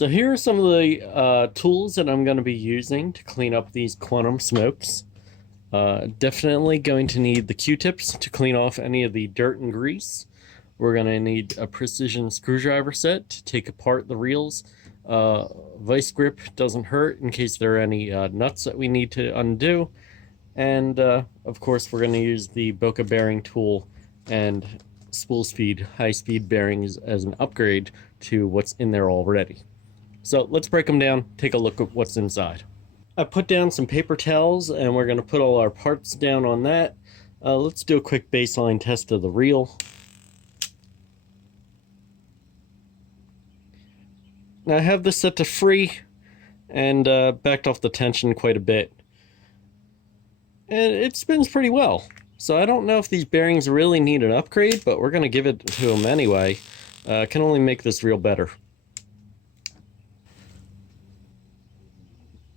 So here are some of the tools that I'm going to be using to clean up these quantum smokes. Definitely going to need the Q-tips to clean off any of the dirt and grease. We're going to need a precision screwdriver set to take apart the reels. Vice grip doesn't hurt in case there are any nuts that we need to undo. And of course we're going to use the Boca Bearing tool and Spool Speed High Speed bearings as an upgrade to what's in there already. So let's break them down, take a look at what's inside. I put down some paper towels and we're going to put all our parts down on that. Let's do a quick baseline test of the reel. Now I have this set to free and backed off the tension quite a bit. And it spins pretty well. So I don't know if these bearings really need an upgrade, but we're going to give it to them anyway. Can only make this reel better.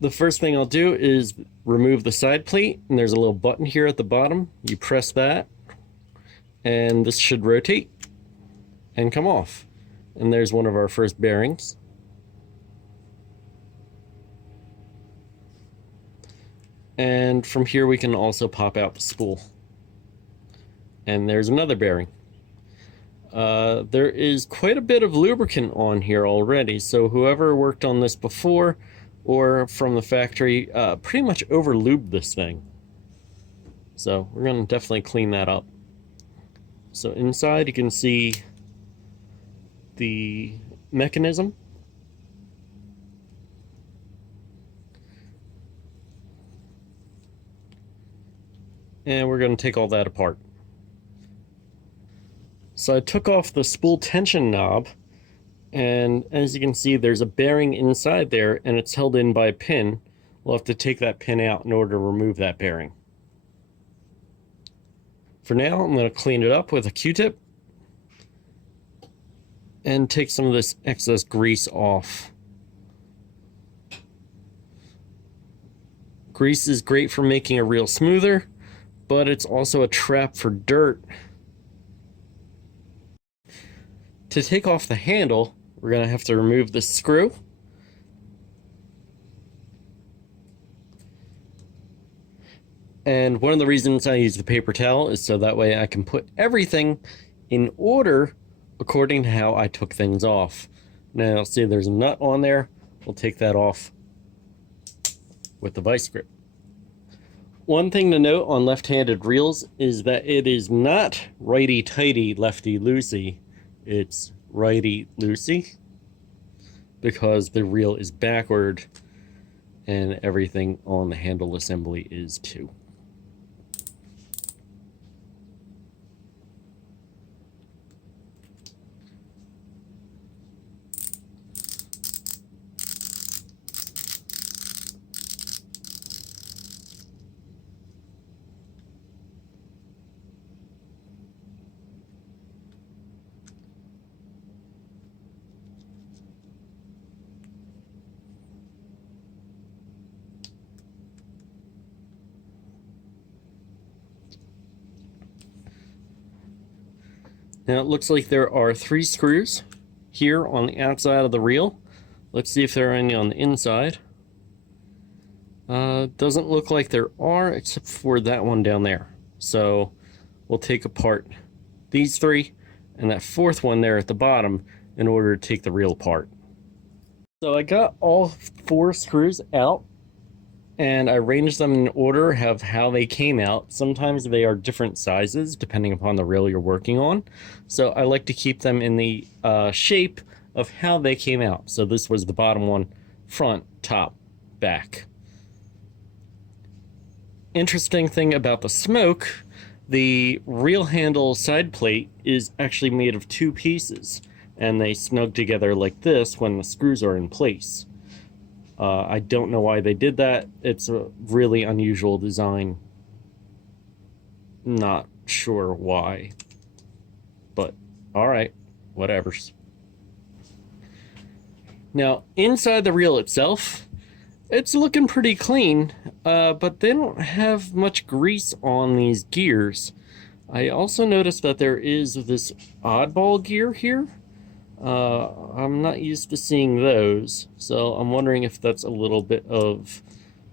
The first thing I'll do is remove the side plate, and there's a little button here at the bottom. You press that, and this should rotate and come off. And there's one of our first bearings. And from here we can also pop out the spool. And there's another bearing. There is quite a bit of lubricant on here already, so whoever worked on this before or from the factory pretty much over lubed this thing. So we're going to definitely clean that up. So inside you can see the mechanism. And we're going to take all that apart. So I took off the spool tension knob, and as you can see there's a bearing inside there and it's held in by a pin. We'll have to take that pin out in order to remove that bearing. For now I'm going to clean it up with a Q-tip and take some of this excess grease off. Grease is great for making a reel smoother, but it's also a trap for dirt. To take off the handle, we're going to have to remove the screw. And one of the reasons I use the paper towel is so that way I can put everything in order according to how I took things off. Now, see there's a nut on there. We'll take that off with the vice grip. One thing to note on left-handed reels is that it is not righty-tighty, lefty-loosey. It's righty-loosey because the reel is backward and everything on the handle assembly is too. Now it looks like there are 3 screws here on the outside of the reel. Let's see if there are any on the inside. Doesn't look like there are, except for that one down there. So we'll take apart these 3 and that 4th one there at the bottom in order to take the reel apart. So I got all 4 screws out and I arranged them in order of how they came out. Sometimes they are different sizes depending upon the reel you're working on. So I like to keep them in the shape of how they came out. So this was the bottom one, front, top, back. Interesting thing about the smoke, the reel handle side plate is actually made of 2 pieces and they snug together like this when the screws are in place. I don't know why they did that. It's a really unusual design. Not sure why. But, alright, whatevers. Now, inside the reel itself, it's looking pretty clean, but they don't have much grease on these gears. I also noticed that there is this oddball gear here. I'm not used to seeing those, so I'm wondering if that's a little bit of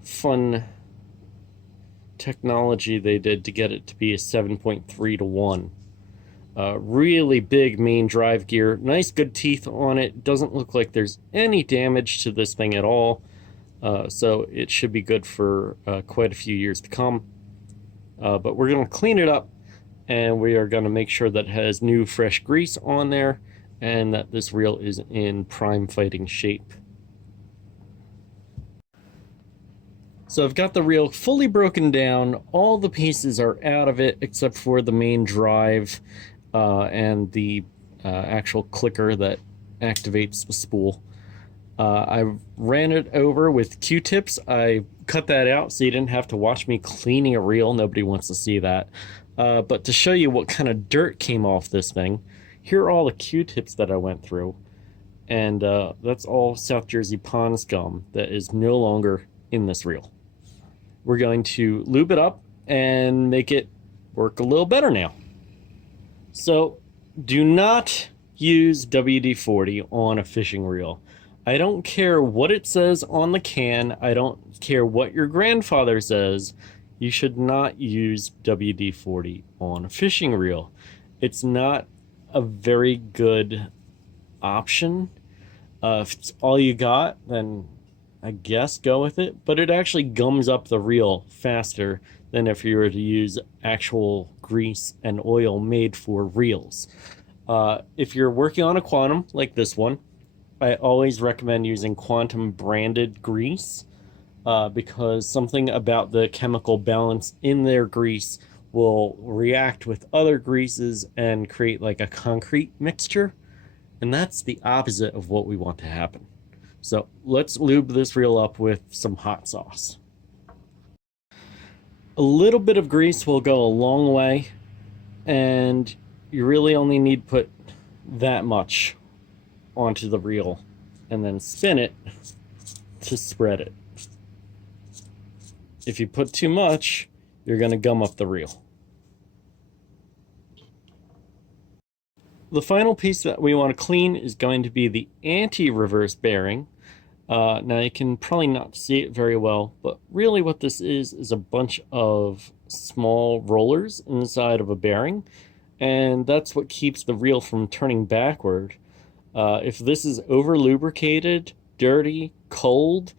fun technology they did to get it to be a 7.3 to 1. Really big main drive gear, nice good teeth on it, doesn't look like there's any damage to this thing at all, so it should be good for quite a few years to come. But we're going to clean it up, and we are going to make sure that it has new fresh grease on there and that this reel is in prime fighting shape. So I've got the reel fully broken down. All the pieces are out of it except for the main drive and the actual clicker that activates the spool. I ran it over with Q-tips. I cut that out so you didn't have to watch me cleaning a reel. Nobody wants to see that. But to show you what kind of dirt came off this thing, here are all the Q-tips that I went through. And that's all South Jersey pond scum that is no longer in this reel. We're going to lube it up and make it work a little better now. So do not use WD-40 on a fishing reel. I don't care what it says on the can. I don't care what your grandfather says. You should not use WD-40 on a fishing reel. It's not a very good option. If it's all you got, then I guess go with it, but it actually gums up the reel faster than if you were to use actual grease and oil made for reels. If you're working on a Quantum like this one, I always recommend using Quantum branded grease because something about the chemical balance in their grease will react with other greases and create like a concrete mixture, and that's the opposite of what we want to happen. So let's lube this reel up with some hot sauce. A little bit of grease will go a long way, and you really only need to put that much onto the reel and then spin it to spread it. If you put too much, you're going to gum up the reel. The final piece that we want to clean is going to be the anti-reverse bearing. Now you can probably not see it very well, but really what this is a bunch of small rollers inside of a bearing, and that's what keeps the reel from turning backward. If this is over lubricated, dirty, cold,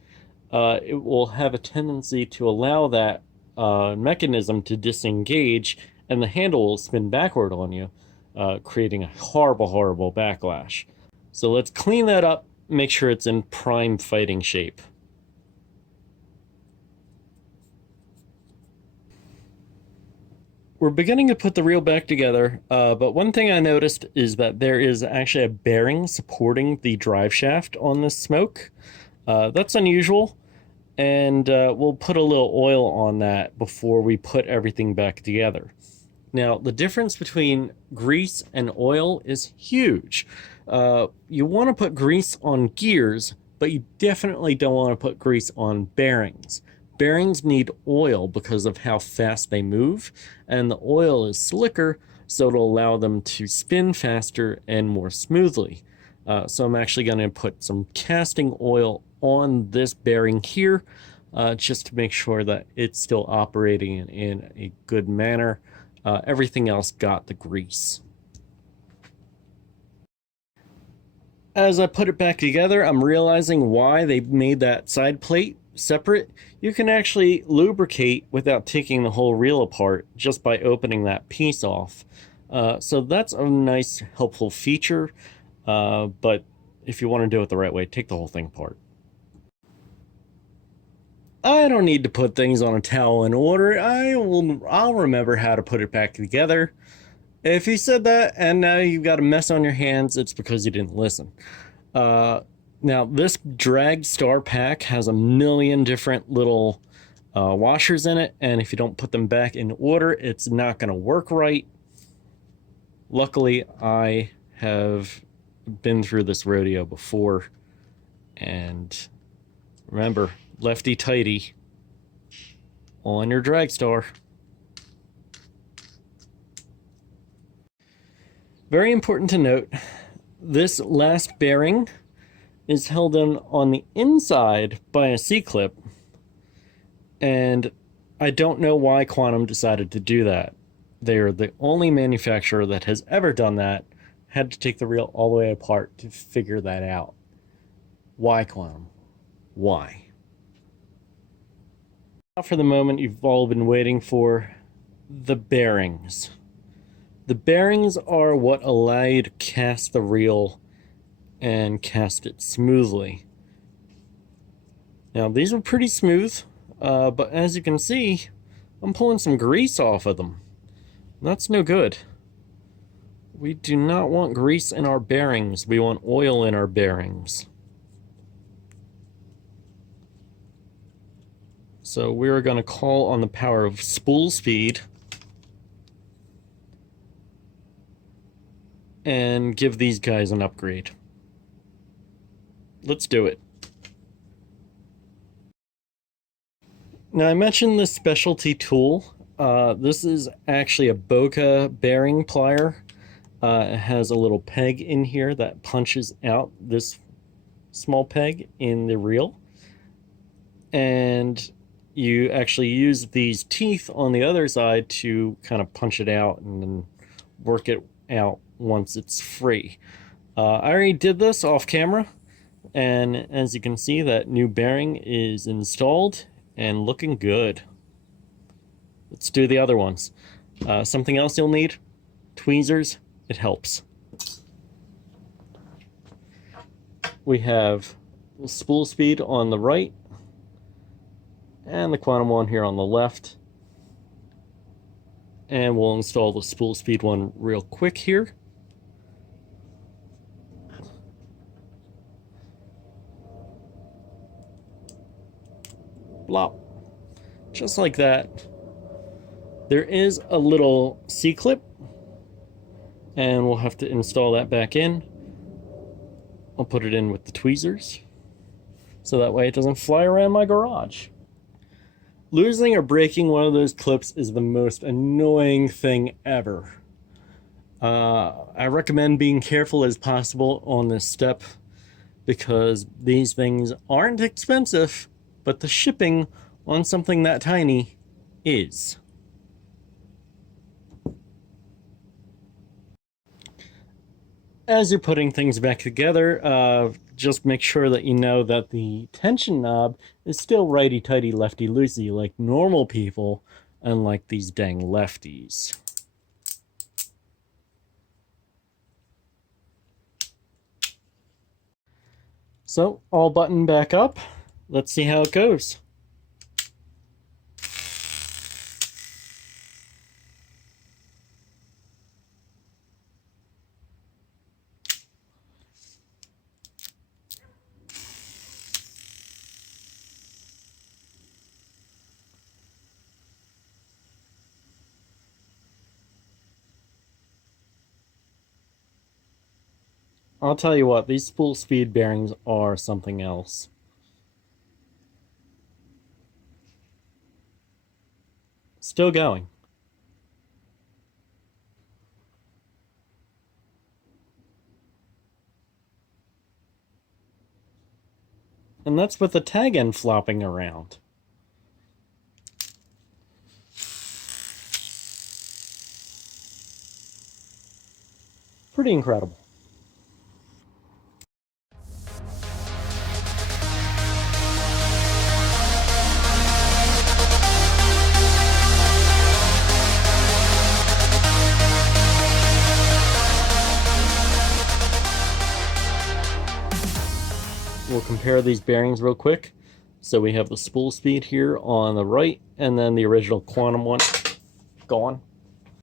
it will have a tendency to allow that mechanism to disengage, and the handle will spin backward on you, creating a horrible backlash. So let's clean that up, make sure it's in prime fighting shape. We're beginning to put the reel back together, but one thing I noticed is that there is actually a bearing supporting the drive shaft on this smoke. That's unusual, and we'll put a little oil on that before we put everything back together. Now, the difference between grease and oil is huge. You want to put grease on gears, but you definitely don't want to put grease on bearings. Bearings need oil because of how fast they move, and the oil is slicker, so it'll allow them to spin faster and more smoothly. So I'm actually going to put some casting oil on this bearing here, just to make sure that it's still operating in a good manner. Everything else got the grease. As I put it back together, I'm realizing why they made that side plate separate. You can actually lubricate without taking the whole reel apart just by opening that piece off. So that's a nice, helpful feature. But if you want to do it the right way, take the whole thing apart. I don't need to put things on a towel in order. I'll remember how to put it back together. If you said that and now you've got a mess on your hands, it's because you didn't listen. Now, this drag star pack has a million different little washers in it, and if you don't put them back in order, it's not going to work right. Luckily, I have been through this rodeo before, and remember, lefty tighty on your drag star. Very important to note, This last bearing is held in on the inside by a C-clip, and I don't know why Quantum decided to do that. They're the only manufacturer that has ever done that. Had to take the reel all the way apart to figure that out. Why, Quantum? Why? Now for the moment you've all been waiting for, the bearings. The bearings are what allow you to cast the reel and cast it smoothly. Now these are pretty smooth, but as you can see, I'm pulling some grease off of them. That's no good. We do not want grease in our bearings. We want oil in our bearings. So we're going to call on the power of spool speed and give these guys an upgrade. Let's do it. Now I mentioned this specialty tool. This is actually a Boca Bearing Plier. It has a little peg in here that punches out this small peg in the reel. And you actually use these teeth on the other side to kind of punch it out and then work it out once it's free. I already did this off camera, and as you can see, that new bearing is installed and looking good. Let's do the other ones. Something else you'll need, tweezers. It helps. We have spool speed on the right and the Quantum one here on the left. And we'll install the spool speed one real quick here. Blop. Just like that. There is a little C-clip, and we'll have to install that back in. I'll put it in with the tweezers, so that way it doesn't fly around my garage. Losing or breaking one of those clips is the most annoying thing ever. I recommend being careful as possible on this step, because these things aren't expensive, but the shipping on something that tiny is. As you're putting things back together, just make sure that you know that the tension knob is still righty-tighty, lefty-loosey like normal people, unlike these dang lefties. So, all buttoned back up. Let's see how it goes. I'll tell you what, these spool speed bearings are something else. Still going. And that's with the tag end flopping around. Pretty incredible. We'll compare these bearings real quick. So we have the spool speed here on the right, and then the original Quantum one gone.